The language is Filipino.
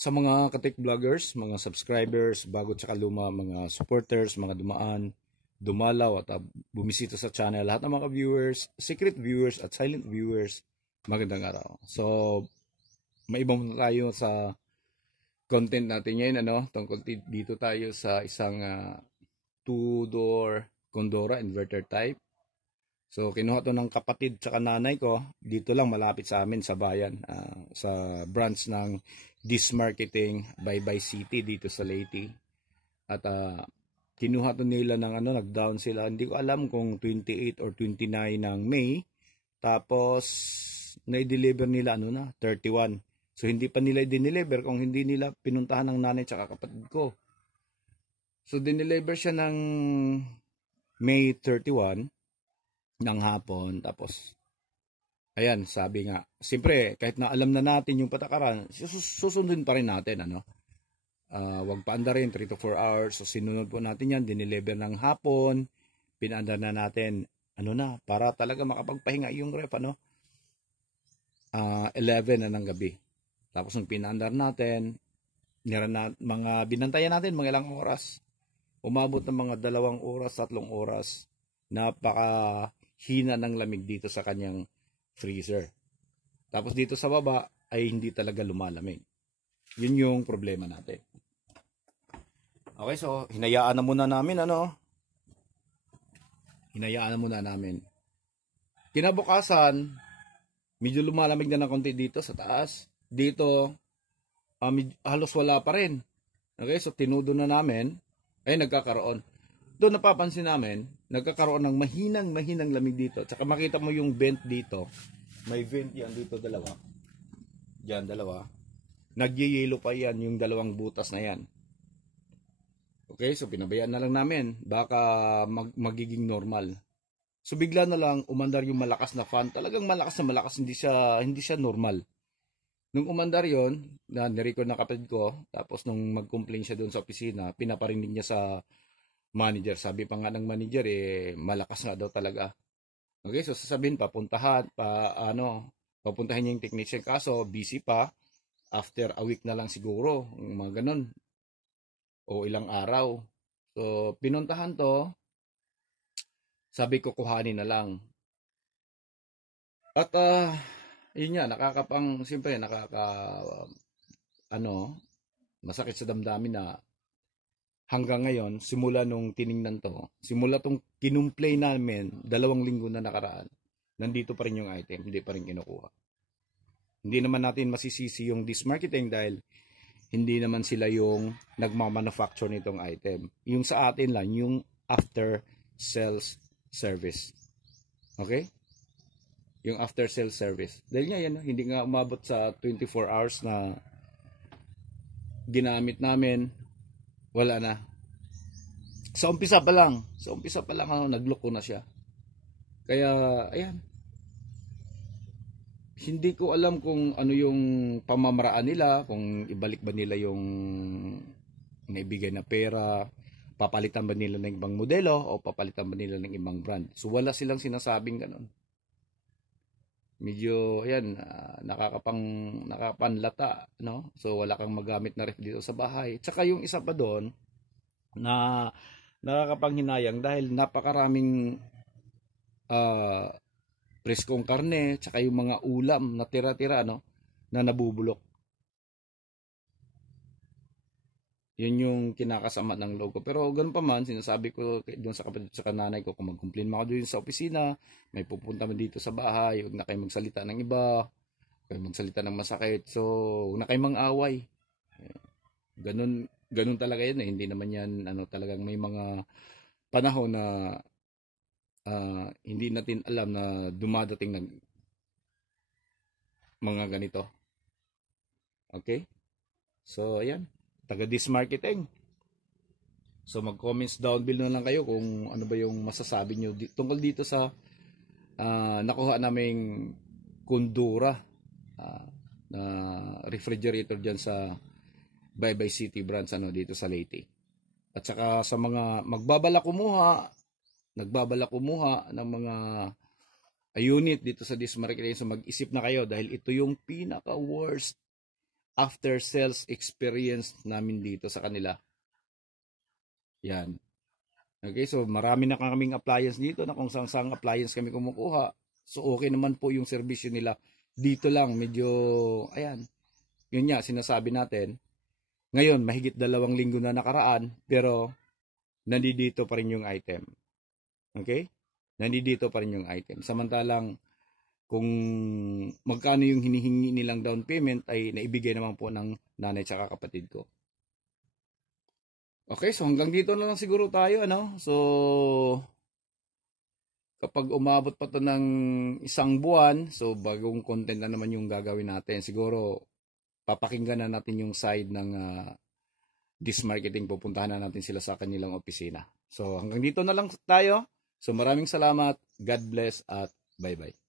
Sa mga ka-tech vloggers, mga subscribers, bago tsaka luma, mga supporters, mga dumaan, dumalaw at bumisita sa channel, lahat ng mga viewers, secret viewers at silent viewers, magandang araw. So, maiba muna tayo sa content natin ngayon, tungkol dito tayo sa isang two-door Condora inverter type. So, kinuha to ng kapatid tsaka nanay ko, dito lang malapit sa amin sa bayan, sa branch ng This Marketing Bye City dito sa Leyte. At kinuha to nila ng nag-down sila. Hindi ko alam kung 28 or 29 ng May. Tapos, na-deliver nila 31. So, hindi pa nila i-deliver kung hindi nila pinuntahan ng nanay tsaka kapatid ko. So, dineliver siya ng May 31 ng hapon. Tapos, ayan, sabi nga, siyempre, kahit na alam na natin yung patakaran, susundin pa rin natin, wag paanda rin, 3 to 4 hours. So, sinunod po natin yan, dineliver ng hapon, pinaanda na natin, para talaga makapagpahinga yung ref, 11 na ng gabi. Tapos, nung pinaandar natin, mga binantayan natin, mga ilang oras. Umabot ng mga 2 oras, 3 oras. Napakahina ng lamig dito sa kanyang freezer. Tapos dito sa baba ay hindi talaga lumalamig. Yun yung problema natin. Okay, so hinayaan na muna namin, Hinayaan na muna namin. Kinabukasan, medyo lumalamig na ng konti dito sa taas. Dito, halos wala pa rin. Okay, so tinudo na namin, ay nagkakaroon. Doon napapansin namin, nagkakaroon ng mahinang lamig dito. Tsaka makita mo yung vent dito. May vent yan dito, dalawa. Diyan, dalawa. Nagyayelo pa yan, yung dalawang butas na yan. Okay, so pinabayaan na lang namin. Baka magiging normal. So bigla na lang umandar yung malakas na fan. Talagang malakas na malakas, hindi siya normal. Nung umandar yon, na nirecord na kapatid ko, tapos nung mag-complain siya doon sa opisina, pinaparinig niya sa manager. Sabi pa nga ng manager, malakas nga daw talaga. Okay, so sasabihin, papuntahin niya yung technician. Kaso, busy pa. After a week na lang siguro, mga ganun. O ilang araw. So, pinuntahan to. Sabi ko, kuhanin na lang. At, yun nga, siyempre, masakit sa damdamin na hanggang ngayon, simula nung tiningnan to, simula tong kinumplay namin, 2 linggo na nakaraan, nandito pa rin yung item, hindi pa rin kinukuha. Hindi naman natin masisisi yung This Marketing dahil hindi naman sila yung nagmamanufacture nitong item. Yung sa atin lang, yung after sales service. Okay? Yung after sales service. Dahil nga yan, hindi nga umabot sa 24 hours na ginamit namin, wala na. Sa umpisa pa lang nagloko na siya. Kaya, ayan. Hindi ko alam kung ano yung pamamaraan nila, kung ibalik ba nila yung naibigay na pera, papalitan ba nila ng ibang modelo, o papalitan ba nila ng ibang brand. So, wala silang sinasabing ganun. Medyo, ayan, nakapanlata, no? So, wala kang magamit na ref dito sa bahay. Tsaka yung isa pa doon, na nakakapanghinayang dahil napakaraming preskong karne, tsaka yung mga ulam na tira-tira, na nabubulok. Yun yung kinakasama ng logo. Pero ganun pa man, sinasabi ko doon sa kapatid sa kananay ko, kung mag-complain mo ako doon sa opisina, may pupunta mo dito sa bahay, huwag na kayo magsalita ng iba, kayo magsalita ng masakit, so huwag na kayo mang-away. Ganun talaga yan, hindi naman yan, talagang may mga panahon na hindi natin alam na dumadating ng mga ganito. Okay? So, ayan. Taga This Marketing. So, mag-comments down below na lang kayo kung ano ba yung masasabi nyo tungkol dito sa nakuha naming Condora na refrigerator dyan sa Bye City branch dito sa Leyte. At saka sa mga nagbabala kumuha ng mga unit dito sa This Marketing, so mag-isip na kayo dahil ito yung pinaka-worst after sales experience namin dito sa kanila. Yan. Okay, so marami na kaming appliance dito na kung saan appliance kami kumukuha. So okay naman po yung serbisyo nila. Dito lang medyo, ayan, yun nga sinasabi natin. Ngayon, mahigit 2 linggo na nakaraan, pero nandito pa rin yung item. Okay? Nandito pa rin yung item. Samantalang, kung magkano yung hinihingi nilang down payment ay naibigay naman po ng nanay at kapatid ko. Okay, so hanggang dito na lang siguro tayo, ano? So, kapag umabot pa to ng 1 buwan, so bagong content na naman yung gagawin natin. Siguro, papakinggan na natin yung side ng this marketing. Pupuntahan na natin sila sa kanilang opisina. So, hanggang dito na lang tayo. So, maraming salamat. God bless at bye-bye.